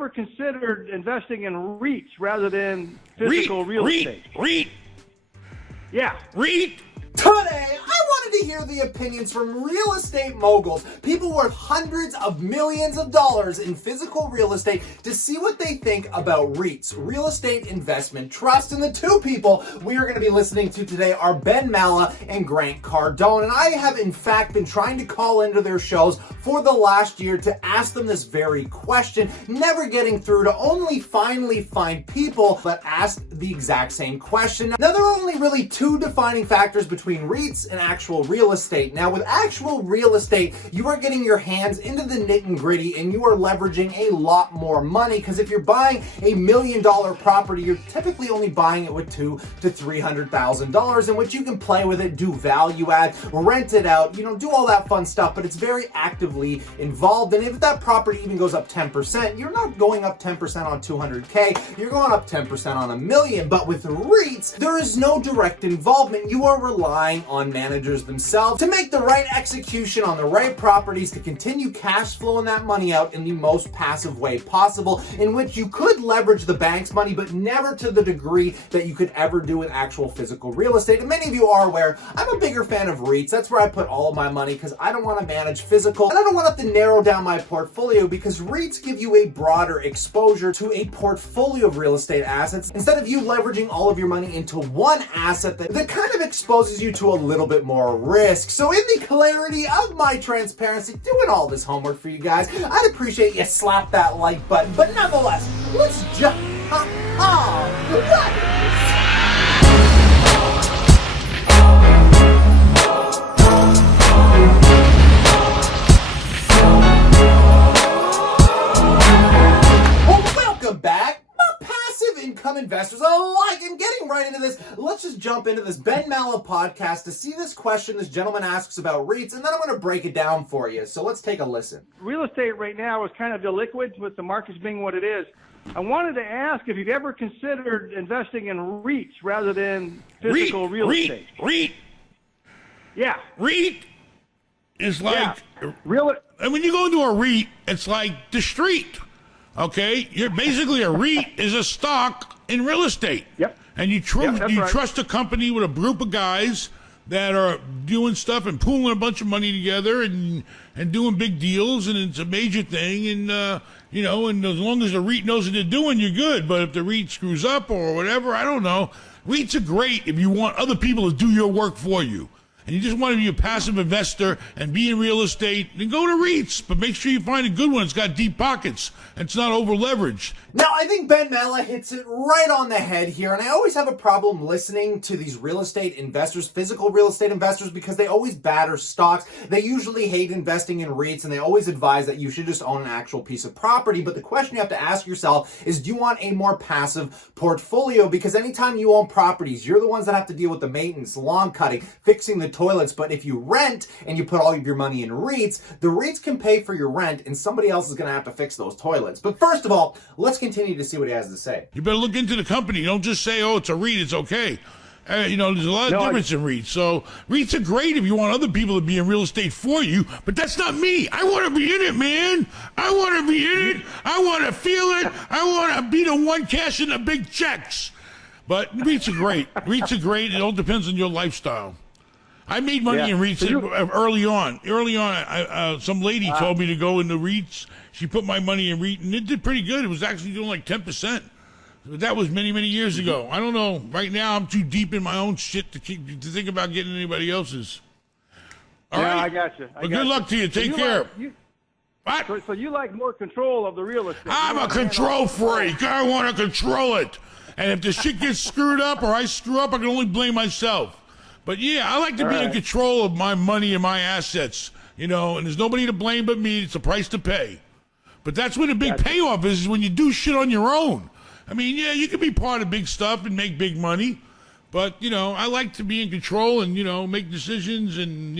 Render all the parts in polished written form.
ever considered investing in REITs rather than physical real estate? REIT. Yeah. REIT. Today, I wanted to hear the opinions from real estate moguls, people worth hundreds of millions of dollars in physical real estate, to see what they think about REITs, real estate investment trust. And the two people we are going to be listening to today are Mallah and Grand Cardone. And I have in fact been trying to call into their shows for the last year to ask them this very question, never getting through, to only finally find people that asked the exact same question. Now, there are only really two defining factors between REITs and actual real estate. Now, with actual real estate, you are getting your hands into the nit and gritty, and you are leveraging a lot more money, because if you're buying $1 million property, you're typically only buying it with $200,000 to $300,000, in which you can play with it, do value add, rent it out, do all that fun stuff, but it's very actively involved. And if that property even goes up 10%, you're not going up 10% on 200K, you're going up 10% on $1 million. But with REITs, there is no direct involvement. You are relying on managers themselves to make the right execution on the right properties, to continue cash flowing that money out in the most passive way possible, in which you could leverage the bank's money, but never to the degree that you could ever do with actual physical real estate. And many of you are aware, I'm a bigger fan of REITs. That's where I put all of my money, because I don't want to manage physical, and I don't want to have to narrow down my portfolio, because REITs give you a broader exposure to a portfolio of real estate assets, instead of you leveraging all of your money into one asset that kind of exposes you to a little bit more risk. So in the clarity of my transparency, doing all this homework for you guys, I'd appreciate you slap that like button. But nonetheless, let's jump on the button. Back, passive income investors alike, and getting right into this, let's just jump into this Mallah podcast to see this question this gentleman asks about REITs, and then I'm going to break it down for you. So let's take a listen. Real estate right now is kind of illiquid, with the markets being what it is. I wanted to ask if you've ever considered investing in REITs rather than physical real estate. REIT. Yeah. REIT is like, and when you go into a REIT, it's like the street. Okay, you're basically a REIT is a stock in real estate. Yep. And you trust a company with a group of guys that are doing stuff and pooling a bunch of money together and doing big deals, and it's a major thing. And and as long as the REIT knows what they're doing, you're good. But if the REIT screws up or whatever, I don't know. REITs are great if you want other people to do your work for you. And you just want to be a passive investor and be in real estate, then go to REITs. But make sure you find a good one. It's got deep pockets and it's not over leveraged. Now, I think Mallah hits it right on the head here. And I always have a problem listening to these real estate investors, physical real estate investors, because they always batter stocks. They usually hate investing in REITs, and they always advise that you should just own an actual piece of property. But the question you have to ask yourself is, do you want a more passive portfolio? Because anytime you own properties, you're the ones that have to deal with the maintenance, lawn cutting, fixing the toilets. But if you rent and you put all of your money in REITs, the REITs can pay for your rent, and somebody else is going to have to fix those toilets. But first of all, let's continue to see what he has to say. You better look into the company. Don't just say, oh, it's a REIT, it's okay. There's a lot of difference in REITs. So REITs are great if you want other people to be in real estate for you, but that's not me. I want to be in it, man. I want to be in it. I want to feel it. I want to be the one cashing the big checks. But REITs are great. REITs are great. It all depends on your lifestyle. I made money in REITs early on. Some lady told me to go into REITs. She put my money in REIT, and it did pretty good. It was actually doing like 10%. But that was many, many years ago. I don't know. Right now, I'm too deep in my own shit to think about getting anybody else's. All right? I got you. Good luck to you. Take care. So you like more control of the real estate? I'm a control freak. I want to control it. And if the shit gets screwed up or I screw up, I can only blame myself. But yeah, I like to be in control of my money and my assets, and there's nobody to blame but me. It's a price to pay. But that's when the big payoff is when you do shit on your own. I mean, yeah, you can be part of big stuff and make big money, but, I like to be in control and, make decisions and,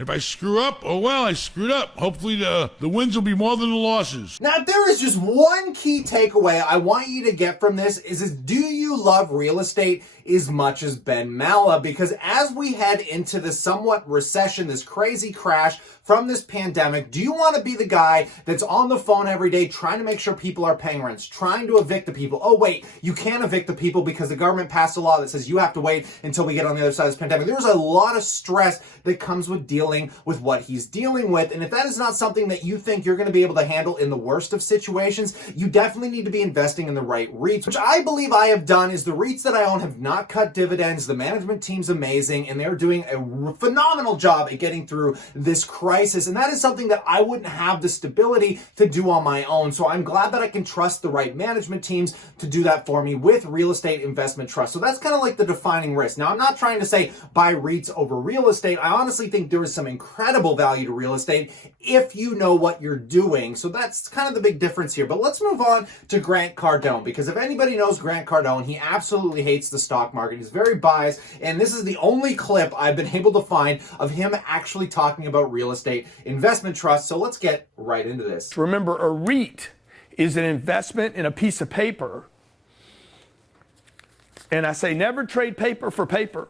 if I screw up, oh well, I screwed up. Hopefully the wins will be more than the losses. Now, if there is just one key takeaway I want you to get from this is do you love real estate as much as Mallah? Because as we head into this somewhat recession, this crazy crash from this pandemic? Do you want to be the guy that's on the phone every day trying to make sure people are paying rents, trying to evict the people? Oh, wait, you can't evict the people because the government passed a law that says you have to wait until we get on the other side of this pandemic. There's a lot of stress that comes with dealing with what he's dealing with. And if that is not something that you think you're going to be able to handle in the worst of situations, you definitely need to be investing in the right REITs, which I believe I have done. Is the REITs that I own have not cut dividends. The management team's amazing, and they're doing a phenomenal job at getting through this crisis. And that is something that I wouldn't have the stability to do on my own. So I'm glad that I can trust the right management teams to do that for me with real estate investment trust. So that's kind of like the defining risk. Now, I'm not trying to say buy REITs over real estate. I honestly think there is some incredible value to real estate if you know what you're doing. So that's kind of the big difference here. But let's move on to Grant Cardone, because if anybody knows Grant Cardone, he absolutely hates the stock market. He's very biased, and this is the only clip I've been able to find of him actually talking about real estate investment trusts. So let's get right into this. Remember, a REIT is an investment in a piece of paper. And I say never trade paper for paper.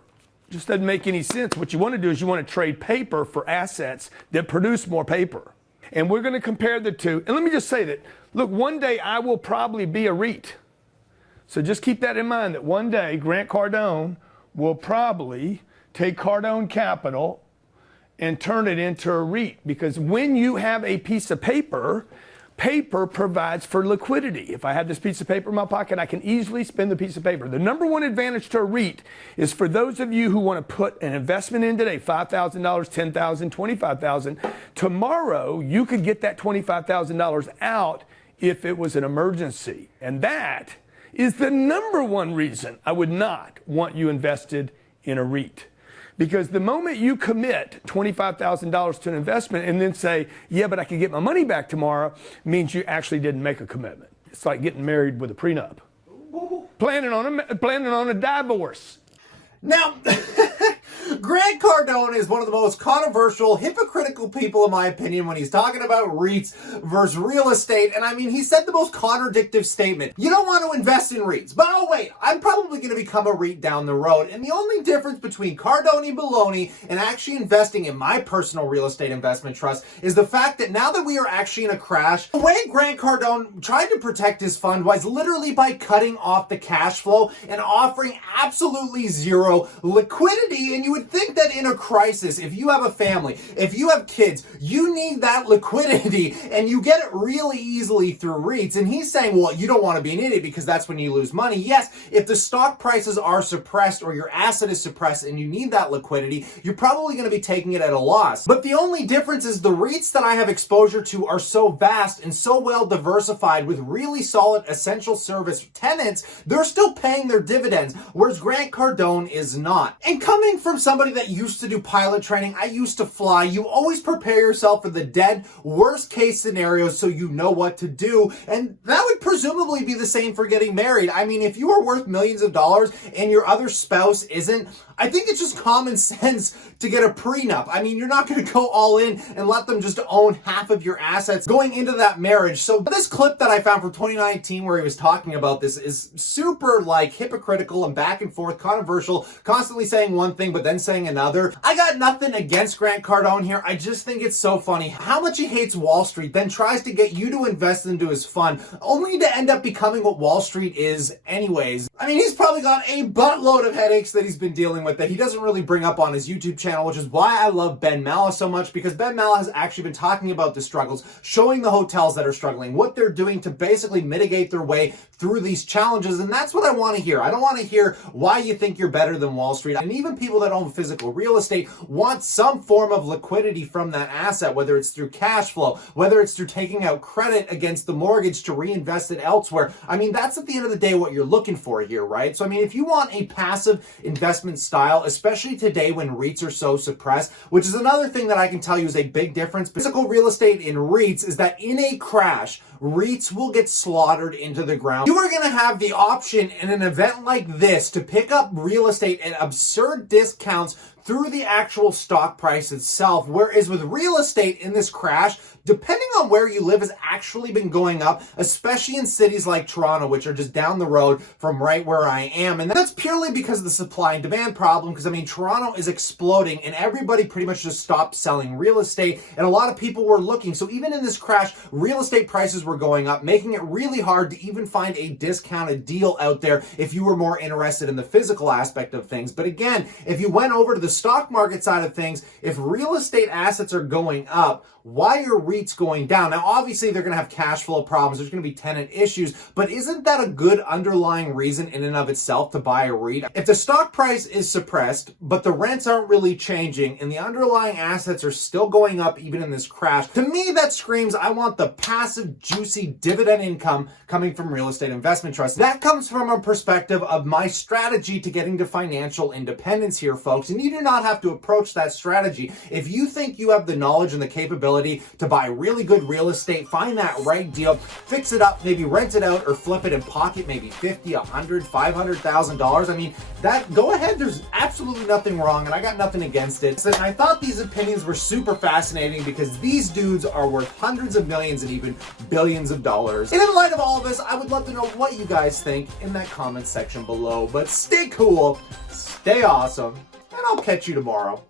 It just doesn't make any sense. What you want to do is you want to trade paper for assets that produce more paper. And we're going to compare the two. And let me just say that, look, one day I will probably be a REIT. So just keep that in mind, that one day Grant Cardone will probably take Cardone Capital and turn it into a REIT. Because when you have a piece of paper, paper provides for liquidity. If I have this piece of paper in my pocket, I can easily spend the piece of paper. The number one advantage to a REIT is for those of you who want to put an investment in today, $5,000, $10,000, $25,000. Tomorrow, you could get that $25,000 out if it was an emergency. And that is the number one reason I would not want you invested in a REIT. Because the moment you commit $25,000 to an investment and then say, yeah, but I can get my money back tomorrow, means you actually didn't make a commitment. It's like getting married with a prenup. Planning on a divorce. Now, Grant Cardone is one of the most controversial, hypocritical people, in my opinion, when he's talking about REITs versus real estate. And I mean, he said the most contradictive statement. You don't want to invest in REITs, but oh wait, I'm probably going to become a REIT down the road. And the only difference between Cardone baloney and actually investing in my personal real estate investment trust is the fact that now that we are actually in a crash, the way Grant Cardone tried to protect his fund was literally by cutting off the cash flow and offering absolutely zero liquidity. And you would think that in a crisis, if you have a family, if you have kids, you need that liquidity, and you get it really easily through REITs. And he's saying, well, you don't want to be an idiot because that's when you lose money. Yes, if the stock prices are suppressed or your asset is suppressed and you need that liquidity, you're probably going to be taking it at a loss. But the only difference is the REITs that I have exposure to are so vast and so well diversified with really solid essential service tenants, they're still paying their dividends, whereas Grant Cardone is not. And coming from somebody that used to do pilot training, I used to fly, you always prepare yourself for the dead worst case scenarios so you know what to do. And that would presumably be the same for getting married. I mean, if you are worth millions of dollars and your other spouse isn't, I think it's just common sense to get a prenup. I mean, you're not going to go all in and let them just own half of your assets going into that marriage. So this clip that I found from 2019 where he was talking about this is super like hypocritical and back and forth, controversial, constantly saying one thing but then saying another. I got nothing against Grant Cardone here. I just think it's so funny how much he hates Wall Street, then tries to get you to invest into his fund, only to end up becoming what Wall Street is anyways. I mean, he's probably got a buttload of headaches that he's been dealing with that he doesn't really bring up on his YouTube channel, which is why I love Ben Mallah so much, because Ben Mallah has actually been talking about the struggles, showing the hotels that are struggling, what they're doing to basically mitigate their way through these challenges. And that's what I want to hear. I don't want to hear why you think you're better than Wall Street. And even people that own physical real estate want some form of liquidity from that asset, whether it's through cash flow, whether it's through taking out credit against the mortgage to reinvest it elsewhere. I mean, that's at the end of the day what you're looking for here, right? So, I mean, if you want a passive investment style, especially today when REITs are so suppressed, which is another thing that I can tell you is a big difference. Physical real estate in REITs is that in a crash, REITs will get slaughtered into the ground. You are going to have the option in an event like this to pick up real estate at absurd discounts through the actual stock price itself. Whereas with real estate in this crash, depending on where you live, has actually been going up, especially in cities like Toronto, which are just down the road from right where I am. And that's purely because of the supply and demand problem, because I mean, Toronto is exploding and everybody pretty much just stopped selling real estate, and a lot of people were looking. So even in this crash, real estate prices were going up, making it really hard to even find a discounted deal out there if you were more interested in the physical aspect of things. But again, if you went over to the stock market side of things, if real estate assets are going up, why are REITs going down? Now, obviously, they're going to have cash flow problems. There's going to be tenant issues, but isn't that a good underlying reason in and of itself to buy a REIT? If the stock price is suppressed, but the rents aren't really changing and the underlying assets are still going up even in this crash, to me, that screams, I want the passive, juicy dividend income coming from real estate investment trusts. That comes from a perspective of my strategy to getting to financial independence here, folks. And you do not have to approach that strategy. If you think you have the knowledge and the capability to buy really good real estate, find that right deal, fix it up, maybe rent it out or flip it and pocket maybe $50, $100, $500,000. I mean, that, go ahead. There's absolutely nothing wrong, and I got nothing against it. And I thought these opinions were super fascinating because these dudes are worth hundreds of millions and even billions of dollars. And in light of all of this, I would love to know what you guys think in that comment section below. But stay cool, stay awesome, and I'll catch you tomorrow.